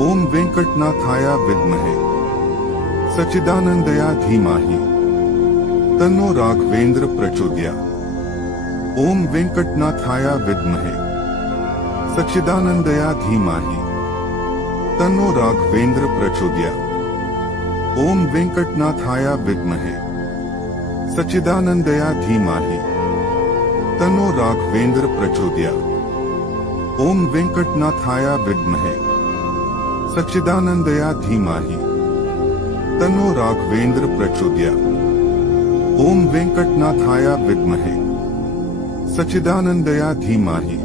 ओम वेंकटनाथाय विद्महे सच्चिदानंदया धीमहि तन्नो राघवेंद्र प्रचोदयात्। ओम वेंकटनाथाय विद्महे सच्चिदानंदया धीमहि तन्नो राघवेंद्र प्रचोदयात्। ओम वेंकटनाथाय विद्महे सच्चिदानंदया धीमहि तन्नो राघवेंद्र प्रचोदयात्। ओम वेंकटनाथाय विद्महे सच्चिदानंदया धीमहि तन्नो राघवेंद्र प्रचोदयात्। ओम वेंकटनाथाय विद्महे सच्चिदानंदया धीमहि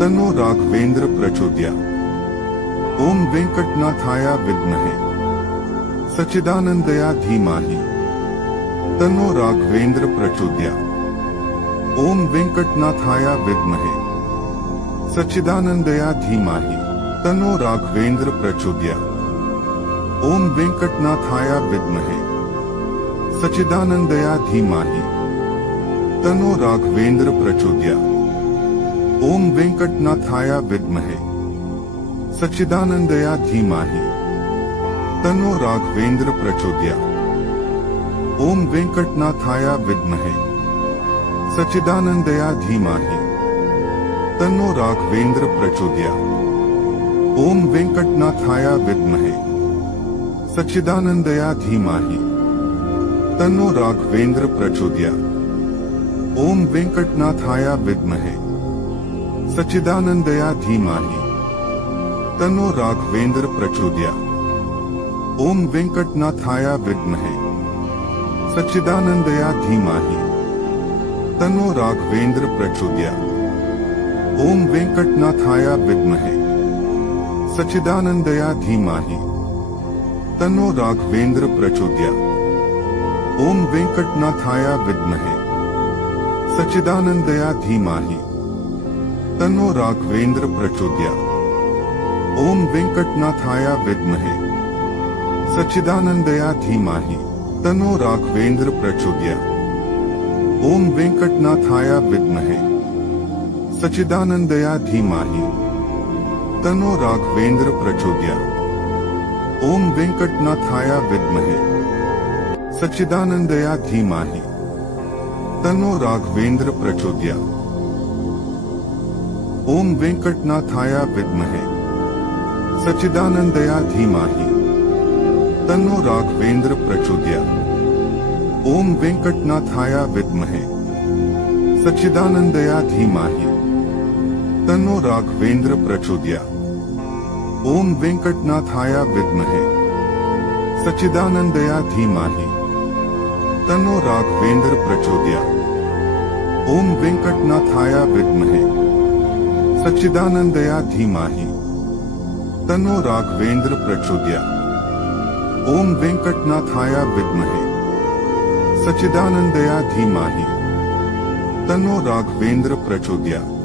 तन्नो राघवेंद्र प्रचोदयात्। ओम वेंकटनाथाय विद्महे सच्चिदानंदया धीमहि तन्नो राघवेंद्र प्रचोदयात्। ओम वेंकटनाथाय विद्महे सच्चिदानंदया धीमहि तन्नो राघवेंद्र प्रचोदयात्। ओम वेंकटनाथाय विद्महे सच्चिदानंदया धीमहि तन्नो राघवेंद्र प्रचोदयात्। ओम वेंकटनाथाय विद्महे सच्चिदानंदया धीमहि तन्नो राघवेंद्र प्रचोदयात्। ओम वेंकटनाथाय विद्महे सच्चिदानंदया धीमहि तन्नो राघवेंद्र प्रचोदयात्। ओम वेंकटनाथाय विद्महे सच्चिदानंदया धीमहि तन्नो राघवेंद्र प्रचोदयात्। ओम वेंकटनाथाय विद्महे सच्चिदानंदया धीमहि तन्नो राघवेंद्र प्रचोदयात्। ओम वेंकटनाथाय विद्महे सच्चिदानंदया धीमहि तन्नो राघवेंद्र प्रचोदयात्। ओम वेंकटनाथाय विद्महे सच्चिदानंदया धीमहि तन्नो राघवेंद्र प्रचोदयात्। ओम वेंकटनाथाय विद्महे सच्चिदानंदया धीमहि तन्नो राघवेंद्र प्रचोदयात्। ओम वेंकटनाथाय विद्महे सच्चिदानंदया धीमहि तन्नो राघवेंद्र प्रचोदयात्। ओम वेंकटनाथाय विद्महे सच्चिदानंदया धीमहि तन्नो राघवेंद्र प्रचोदयात्। ओम वेंकटनाथाय विद्महे सच्चिदानंदया धीमहि तन्नो राघवेंद्र प्रचोदयात्। ओम वेंकटनाथाय विद्महे सच्चिदानंदया धीमहि तन्नो राघवेंद्र प्रचोदयात्। ओम वेंकटनाथाय विद्महे सच्चिदानंदया धीमहि तन्नो राघवेंद्र प्रचोदयात्। ओम वेंकटनाथाय विद्महे सच्चिदानंदया धीमहि तन्नो राघवेंद्र प्रचोदयात्। ओम वेंकटनाथाय विद्महे सच्चिदानंदया धीमहि तन्नो राघवेंद्र प्रचोदयात्। ओम वेंकटनाथाय विद्महे सच्चिदानंदया धीमहि तन्नो राघवेंद्र प्रचोदयात्।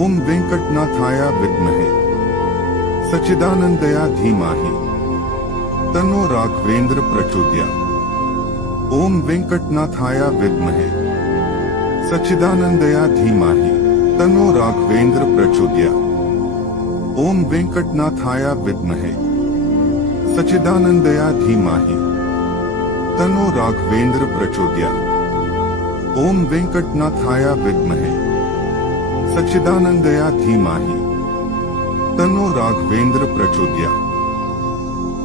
ओम वेंकटनाथाय विद्महे सच्चिदानंदया धीमहि तन्नो राघवेंद्र प्रचोदयात्। ओम वेंकटनाथाय विद्महे सच्चिदानंदया धीमहि तन्नो राघवेंद्र प्रचोदयात्। ओम वेंकटनाथाय विद्महे सच्चिदानंदया धीमहि तन्नो राघवेंद्र प्रचोदयात्। ओम वेंकटनाथाय विद्महे सच्चिदानंदया धीमहि तन्नो राघवेंद्र प्रचोदयात्।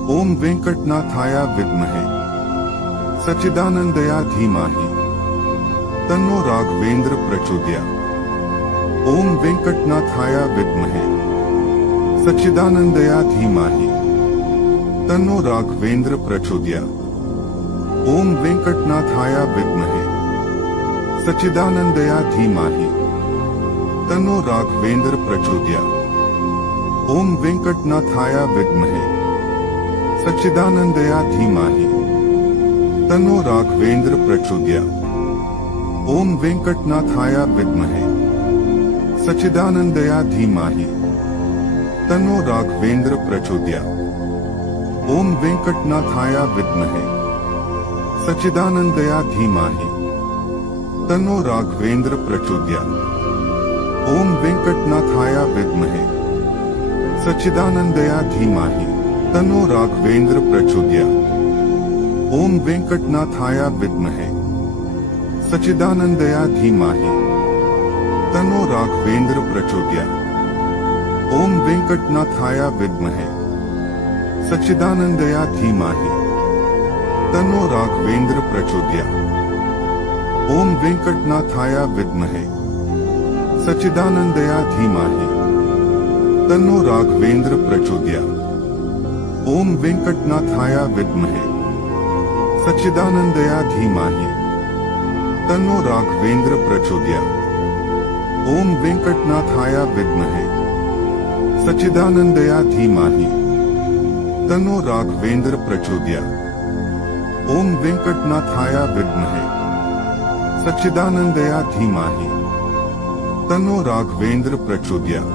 ओम वेंकटनाथाय विद्महे सच्चिदानंदया धीमहि तन्नो राघवेंद्र प्रचोदयात्। ओम वेंकटनाथाय विद्महे सच्चिदानंदया धीमहि तन्नो राघवेंद्र प्रचोदयात्। ओम वेंकटनाथाय विद्महे सच्चिदानंदया धीमहि तन्नो राघवेंद्र प्रचोदयात्। ओम वेंकटनाथाय विद्महे सच्चिदानंदया धीमहि तन्नो राघवेंद्र प्रचोदयात्। ओम वेंकटनाथाय विद्महे सच्चिदानंदया धीमहि तन्नो राघवेंद्र प्रचोदयात्। ओम वेंकटनाथाय विद्महे सच्चिदानंदया धीमहि तन्नो राघवेंद्र प्रचोदयात्। ओम वेंकटनाथाय विद्महे सच्चिदानंदया धीमहि तन्नो राघवेंद्र प्रचोदयात्। ओम वेंकटनाथाय विद्महे सच्चिदानंदया धीमहि तन्नो राघवेंद्र प्रचोदयात्। ओम वेंकटनाथाय विद्महे सच्चिदानंदया धीमहि तन्नो राघवेंद्र प्रचोदयात्। ओम वेंकटनाथाय विद्महे सच्चिदानंदया धीमहि तन्नो राघवेंद्र प्रचोदयात्। ओम वेंकटनाथाय विद्महे सच्चिदानंदया धीमहि तन्नो राघवेंद्र प्रचोदयात्। ओम वेंकटनाथाय विद्महे सच्चिदानंदया धीमहि तन्नो राघवेंद्र प्रचोदयात्। ओम वेंकटनाथाय विद्महे सच्चिदानंदया धीमहि तन्नो राघवेंद्र प्रचोदयात्।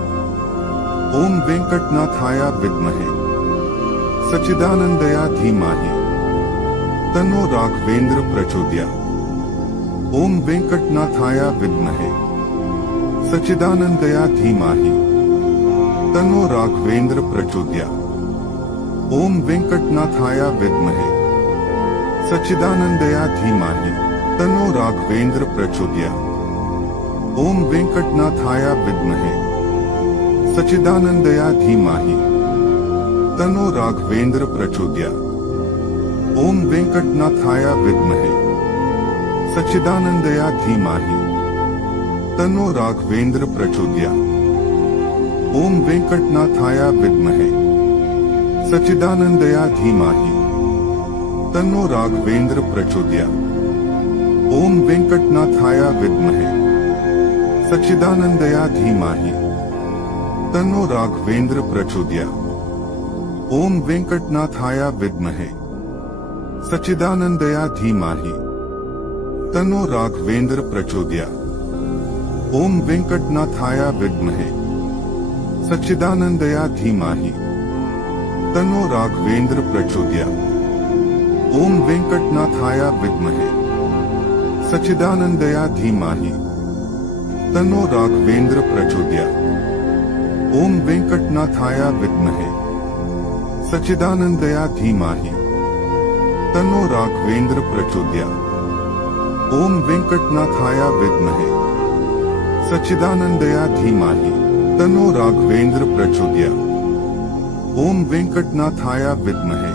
ओम वेंकटनाथाय विद्महे सच्चिदानंदया धीमहि तन्नो राघवेंद्र प्रचोदयात्। ओम वेंकटनाथाय विद्महे सच्चिदानंदया धीमहि तन्नो राघवेंद्र प्रचोदयात्। ओम वेंकटनाथाय विद्महे सच्चिदानंदया धीमहि तन्नो राघवेंद्र प्रचोदयात्। ओम वेंकटनाथाय विद्महे सच्चिदानंदया धीमहि तन्नो राघवेंद्र प्रचोदयात्। ओम वेंकटनाथाय विद्महे सच्चिदानंदया धीमहि तन्नो राघवेंद्र प्रचोदयात्। ओम वेंकटनाथाय विद्महे सच्चिदानंदया धीमहि तन्नो राघवेंद्र प्रचोदयात्। ओम वेंकटनाथाय विद्महे सच्चिदानंदया धीमहि तन्नो राघवेंद्र प्रचोदयात्। ओम वेंकटनाथाय विद्महे सच्चिदानंदया धीमहि तन्नो राघवेंद्र प्रचोदयात्। ओम वेंकटनाथाय विद्महे सच्चिदानंदया धीमहि तन्नो राघवेंद्र प्रचोदयात्। ओम वेंकटनाथाय विद्महे सच्चिदानंदया धीमहि तन्नो राघवेंद्र प्रचोदयात्। ओम वेंकटनाथाय विद्महे सच्चिदानंदया धीमहि तन्नो राघवेंद्र प्रचोदयात्। ओम वेंकटनाथाय विद्महे सच्चिदानंदया धीमहि तन्नो राघवेंद्र प्रचोदयात्। ओम वेंकटनाथाय विद्महे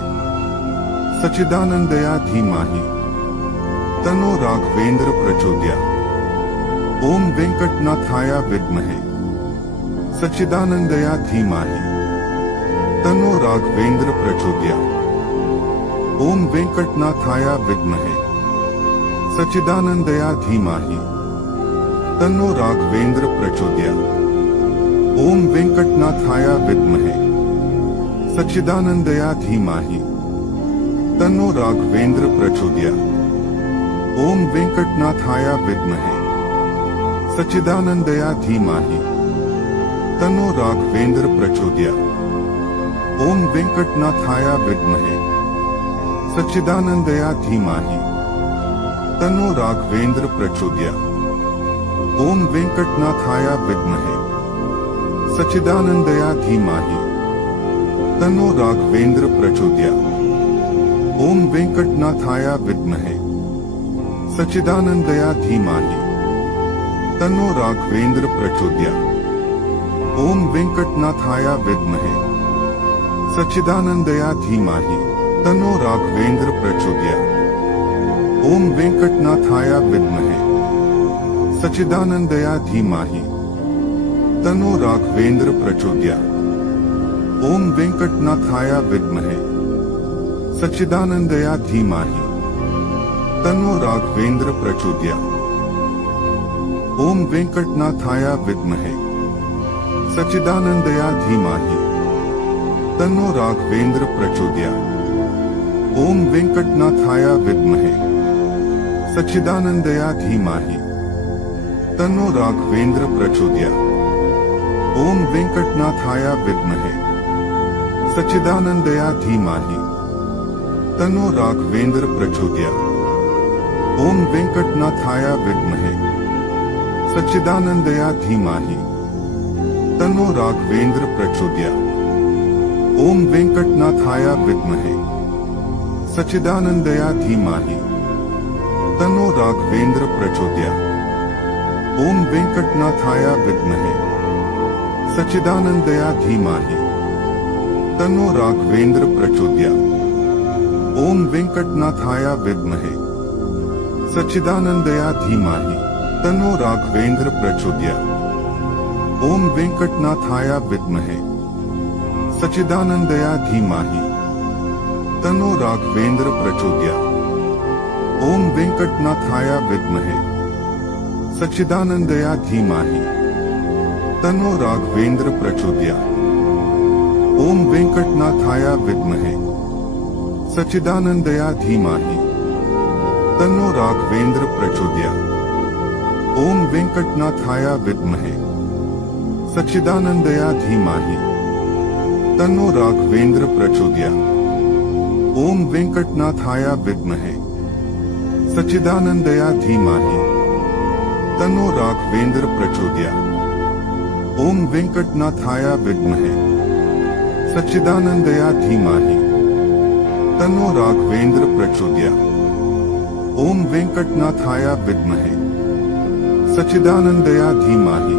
सच्चिदानंदया धीमहि तन्नो राघवेंद्र प्रचोदयात्। ओम वेंकटनाथाय विद्महे सच्चिदानंदया धीमहि तन्नो राघवेंद्र प्रचोदयात्। ओम वेंकटनाथाय विद्महे सच्चिदानंदया धीमहि तन्नो राघवेंद्र प्रचोदयात्। ओम वेंकटनाथाय विद्महे सच्चिदानंदया धीमहि तन्नो राघवेंद्र प्रचोदयात्। ओम वेंकटनाथाय विद्महे सच्चिदानंदया धीमहि तन्नो राघवेंद्र प्रचोदयात्। ओम वेंकटनाथाय विद्महे सच्चिदानंदया धीमहि तन्नो राघवेंद्र प्रचोदयात्। ओम वेंकटनाथाय विद्महे सच्चिदानंदया धीमहि तन्नो राघवेंद्र प्रचोदयात्। ओम वेंकटनाथाय विद्महे सच्चिदानंदया धीमहि तन्नो राघवेंद्र प्रचोदयात्। ओम वेंकटनाथाय विद्महे सच्चिदानंदया धीमहि तन्नो राघवेंद्र प्रचोदयात्। ओम वेंकटनाथाय विद्महे सच्चिदानंदया धीमहि तन्नो राघवेंद्र प्रचोदयात्। ओम वेंकटनाथाय विद्महे सच्चिदानंदया धीमहि तन्नो राघवेंद्र प्रचोदयात्। ओम वेंकटनाथाय विद्महे सच्चिदानंदया धीमहि तन्नो राघवेंद्र प्रचोदयात्। ओम वेंकटनाथाय विद्महे सच्चिदानंदया धीमहि तन्नो राघवेंद्र प्रचोदयात्। ओम वेंकटनाथाय विद्महे सच्चिदानंदया धीमहि तन्नो राघवेंद्र प्रचोदयात्। ओम वेंकटनाथाय विद्महे सच्चिदानंदया धीमहि तन्नो राघवेंद्र प्रचोदयात्। ओम वेंकटनाथाय विद्महे सच्चिदानंदया धीमहि तन्नो राघवेंद्र प्रचोदयात्। ओम वेंकटनाथाय विद्महे सच्चिदानंदया धीमहि तन्नो राघवेंद्र प्रचोदयात्। ओम वेंकटनाथाय विद्महे सच्चिदानंदया धीमहि तन्नो राघवेंद्र प्रचोदयात्। ओम वेंकटनाथाय विद्महे सच्चिदानंदया धीमहि तन्नो राघवेंद्र प्रचोदयात्। ओम वेंकटनाथाय विद्महे सच्चिदानंदया धीमहि तन्नो राघवेंद्र प्रचोदयात्। ओम वेंकटनाथाय विद्महे सच्चिदानंदया धीमहि तन्नो राघवेंद्र प्रचोदयात्। ओम वेंकटनाथाय विद्महे सच्चिदानंदया धीमहि तन्नो राघवेंद्र प्रचोदयात्। ओम वेंकटनाथाय विद्महे सच्चिदानंदया धीमहि तन्नो राघवेंद्र प्रचोदयात्। ओम वेंकटनाथाय विद्महे सच्चिदानंदया धीमहि तन्नो राघवेंद्र प्रचोदयात्। ओम वेंकटनाथाय विद्महे सच्चिदानंदया धीमहि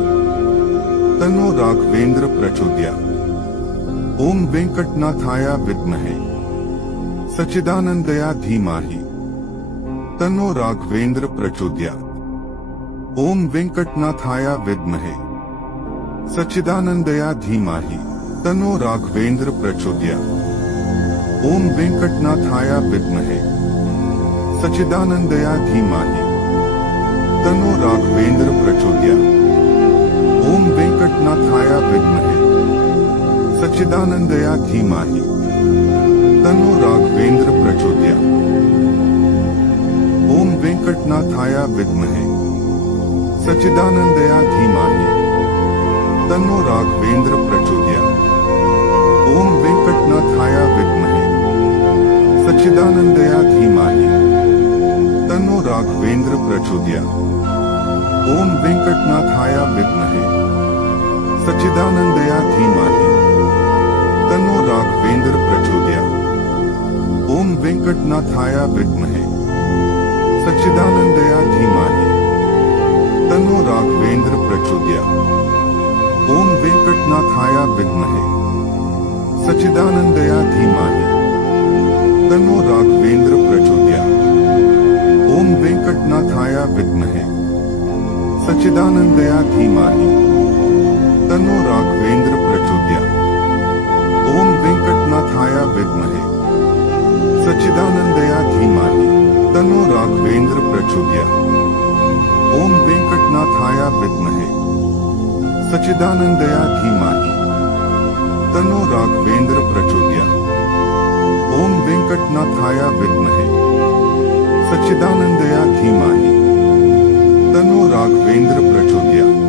तन्नो राघवेंद्र प्रचोदयात्। ओम वेंकटनाथाय विद्महे सच्चिदानंदया धीमहि तन्नो राघवेंद्र प्रचोदयात्। ओम वेंकटनाथाय विद्महे सच्चिदानंदया धीमहि तन्नो राघवेंद्र प्रचोदयात्। ओम वेंकटनाथाय विद्महे सच्चिदानंदया धीमहि तन्नो राघवेंद्र प्रचोदयात्। ओम वेंकटनाथाय विद्महे सच्चिदानंदया धीमहि तन्नो राघवेंद्र प्रचोदयात्। ओम वेंकटनाथाय विद्महे सच्चिदानंदया धीमहि तन्नो राघवेंद्र प्रचोदयात्। ओम वेंकटनाथाय विद्महे सच्चिदानंदया धीमहि तन्नो राघवेंद्र प्रचोदयात्। ओम वेंकटनाथाय विद्महे सच्चिदानंदया धीमहि तन्नो राघवेंद्र प्रचोदयात्। ओम वेंकटनाथाय विद्महे सच्चिदानंदया धीमहि तन्नो राघवेंद्र प्रचोदयात्। ओम वेंकटनाथाय विद्महे सच्चिदानंदया धीमहि तन्नो राघवेंद्र प्रचोदयात्। ओम वेंकटनाथाय विद्महे सच्चिदानंदया धीमहि तन्नो राघवेंद्र प्रचोदयात्। ओम वेंकटनाथाय विद्महे सच्चिदानंदया धीमहि तन्नो राघवेंद्र प्रचोदयात्। ओम वेंकटनाथाय विद्महे सच्चिदानंदया धीमहि तन्नो राघवेंद्र प्रचोदयात्। ओम वेंकटनाथाय विद्महे सच्चिदानंदया धीमहि तन्नो राघवेंद्र प्रचोदयात्।